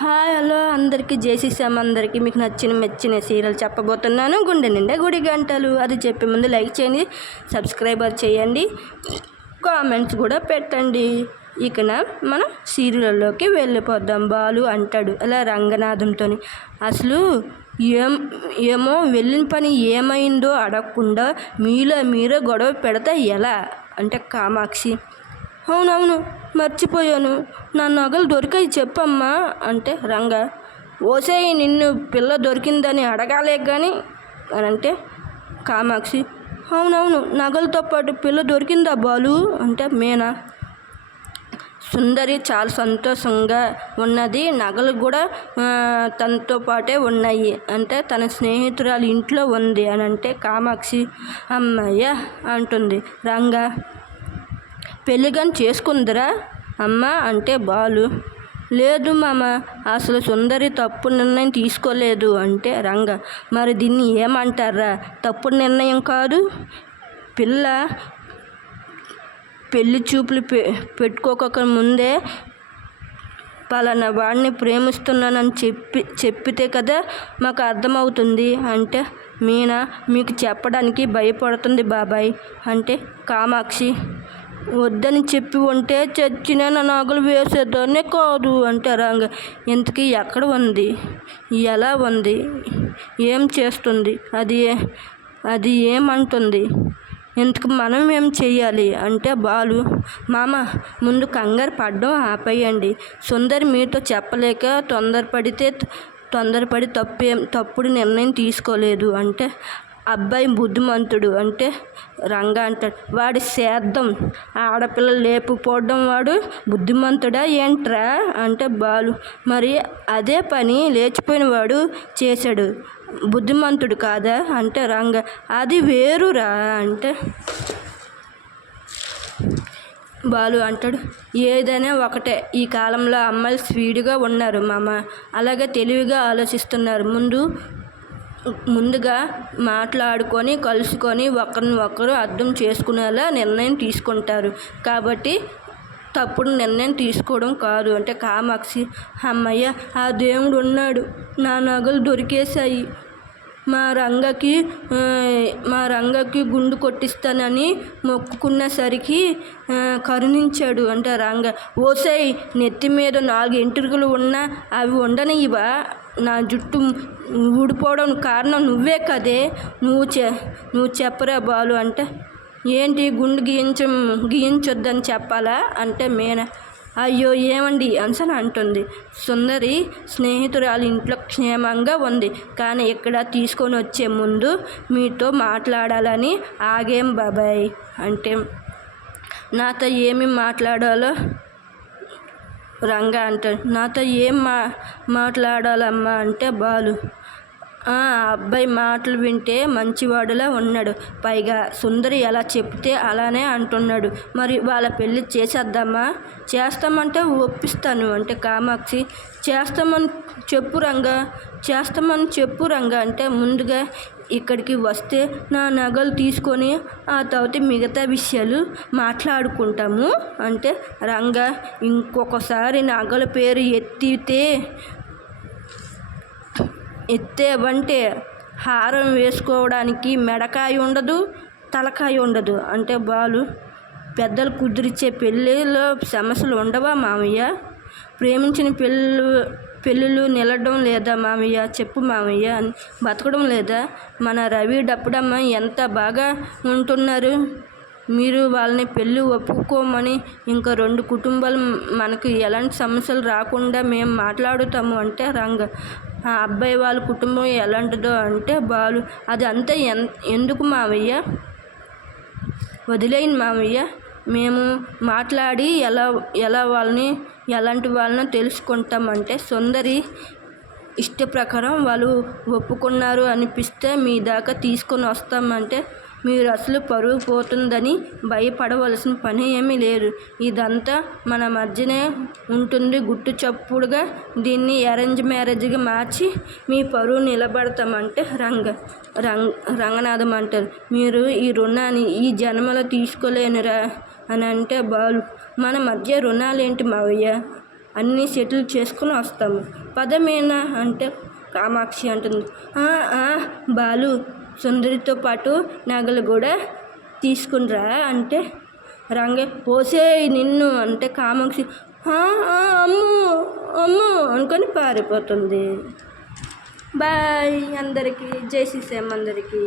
Hi hello అందరికీ జేసీసామ్ అందరికీ మీకు మెచ్చిన సీరియల్ చెప్పబోతున్నాను. గుండె నిండా గుడి గంటలు. అది చెప్పే ముందు లైక్ చేయండి, సబ్స్క్రైబర్ చేయండి, కామెంట్స్ కూడా పెట్టండి. ఇకన మనం సీరియల్లోకి వెళ్ళిపోద్దాం. బాలు అంటాడు అలా రంగనాథంతో, అసలు ఏమో వెళ్ళిన పని ఏమైందో అడగకుండా మీలో మీరే గొడవ పెడతా ఎలా అంటే కామాక్షి, అవునవును మర్చిపోయాను, నా నగలు దొరికాయి చెప్పమ్మా అంటే రంగ, ఓసేయి నిన్ను పిల్ల దొరికిందని అడగాలే కానీ అని అంటే కామాక్షి, అవునవును నగలతో పాటు పిల్ల దొరికిందా బాలు అంటే మీనా. సుందరి చాలా సంతోషంగా ఉన్నది, నగలు కూడా తనతో పాటే ఉన్నాయి అంటే తన స్నేహితురాలు ఇంట్లో ఉంది అని అంటే కామాక్షి, అమ్మయ్య అంటుంది. రంగా, పెళ్ళిగాని చేసుకుందరా అమ్మ అంటే బాలు, లేదు మామ, అసలు సుందరి తప్పు నిర్ణయం తీసుకోలేదు అంటే రంగ, మరి దీన్ని ఏమంటారా? తప్పుడు నిర్ణయం కాదు, పిల్ల పెళ్లి చూపులు పెట్టుకోక ముందే పలానా వాడిని ప్రేమిస్తున్నానని చెప్పితే కదా మాకు అర్థమవుతుంది అంటే మీనా, మీకు చెప్పడానికి భయపడుతుంది బాబాయ్ అంటే కామాక్షి, వద్దని చెప్పి ఉంటే చచ్చిన నా నగలు వేసేదాన్నే కాదు అంటే రంగ, ఇంతకీ ఎక్కడ ఉంది, ఎలా ఉంది, ఏం చేస్తుంది, అది ఏమంటుంది, ఇంతకు మనం ఏం చెయ్యాలి అంటే బాలు, మామ ముందు కంగారు పడ్డం ఆపేయండి, సుందరి మీతో చెప్పలేక తొందరపడి తప్పుడు నిర్ణయం తీసుకోలేదు అంటే అబ్బాయి బుద్ధిమంతుడు అంటే రంగ అంటాడు, వాడి సేద్దం ఆడపిల్లలు లేపుపోవడం వాడు బుద్ధిమంతుడా ఏంట్రా అంటే బాలు, మరి అదే పని లేచిపోయిన వాడు చేశాడు, బుద్ధిమంతుడు కాదా అంటే రంగ, అది వేరురా అంటే బాలు అంటాడు, ఏదైనా ఒకటే, ఈ కాలంలో అమ్మాయిలు స్పీడ్గా ఉన్నారు మామ, అలాగే తెలివిగా ఆలోచిస్తున్నారు, ముందుగా మాట్లాడుకొని కలుసుకొని ఒకరిని అర్థం చేసుకునేలా నిర్ణయం తీసుకుంటారు, కాబట్టి తప్పుడు నిర్ణయం తీసుకోవడం కాదు అంటే కామాక్షి, అమ్మయ్య ఆ దేవుడు ఉన్నాడు, నా నగలు దొరికేశాయి, మా రంగకి గుండు కొట్టిస్తానని మొక్కుకున్నసరికి కరుణించాడు అంటే రంగ, ఓసై నెత్తి మీద 4 ఎంట్రుకలు ఉన్నా అవి ఉండనివా, నా జుట్టు ఊడిపోవడం కారణం నువ్వే కదే, నువ్వు చెప్పరా బాలు అంటే ఏంటి గుండు గీయించొద్దని చెప్పాలా అంటే మీనా, అయ్యో ఏమండి అన్సన అంటుంది. సుందరి స్నేహితురాలు ఇంట్లో క్షేమంగా ఉంది, కానీ ఇక్కడ తీసుకొని వచ్చే ముందు మీతో మాట్లాడాలని ఆగేం బాబాయ్ అంటే నాతో ఏమి మాట్లాడాలో రంగ అంటాడు, నాతో ఏం మాట్లాడాలమ్మా అంటే బాలు, ఆ అబ్బాయి మాటలు వింటే మంచివాడులా ఉన్నాడు, పైగా సుందరి ఎలా చెప్తే అలానే అంటున్నాడు, మరి వాళ్ళ పెళ్ళి చేస్తామంటే ఒప్పిస్తాను అంటే కామాక్షి, చేస్తామని చెప్పు రంగా అంటే ముందుగా ఇక్కడికి వస్తే నా నగలు తీసుకొని ఆ తర్వాత మిగతా విషయాలు మాట్లాడుకుంటాము అంటే రంగా, ఇంకొకసారి నగల పేరు ఎత్తేవంటే హారం వేసుకోవడానికి మెడకాయ ఉండదు, తలకాయ ఉండదు అంటే బాలు, పెద్దలు కుదిరిచ్చే పెళ్ళిలో సమస్యలు ఉండవా మామయ్య, ప్రేమించిన పెళ్ళిళ్ళు నిలడం లేదా మామయ్య, చెప్పు మామయ్య, బతకడం లేదా, మన రవి డప్పుడమ్మ ఎంత బాగా ఉంటున్నారు, మీరు వాళ్ళని పెళ్ళి ఒప్పుకోమని ఇంకా 2 కుటుంబాలు మనకు ఎలాంటి సమస్యలు రాకుండా మేము మాట్లాడుతాము అంటే రంగ, ఆ అబ్బాయి వాళ్ళ కుటుంబం ఎలాంటిదో అంటే బాలు, అది అంతా ఎందుకు మావయ్య, వదిలేయండి మావయ్య, మేము మాట్లాడి ఎలాంటి వాళ్ళని తెలుసుకుంటామంటే సుందరి ఇష్ట ప్రకారం వాళ్ళు ఒప్పుకున్నారు అనిపిస్తే మీ దాకా తీసుకొని వస్తామంటే మీరు అసలు పరువు పోతుందని భయపడవలసిన పని ఏమీ లేదు, ఇదంతా మన మధ్యనే ఉంటుంది, గుట్టు చప్పుడుగా దీన్ని అరేంజ్ మ్యారేజ్గా మార్చి మీ పరువు నిలబడతామంటే రంగనాథం అంటారు, మీరు ఈ రుణాన్ని ఈ జన్మలో తీసుకోలేనురా అని అంటే బాలు, మన మధ్య రుణాలేంటి మావయ్య, అన్నీ సెటిల్ చేసుకుని వస్తాము. పదమేనా అంటే కామాక్షి అంటుంది, బాలు సుందరితో పాటు నగలు కూడా తీసుకునిరా అంటే రంగే పోసే నిన్ను అంటే కామాక్షి అమ్ము అమ్ము అనుకొని పారిపోతుంది. బాయ్ అందరికీ, జై శ్రీరామ్ అందరికీ.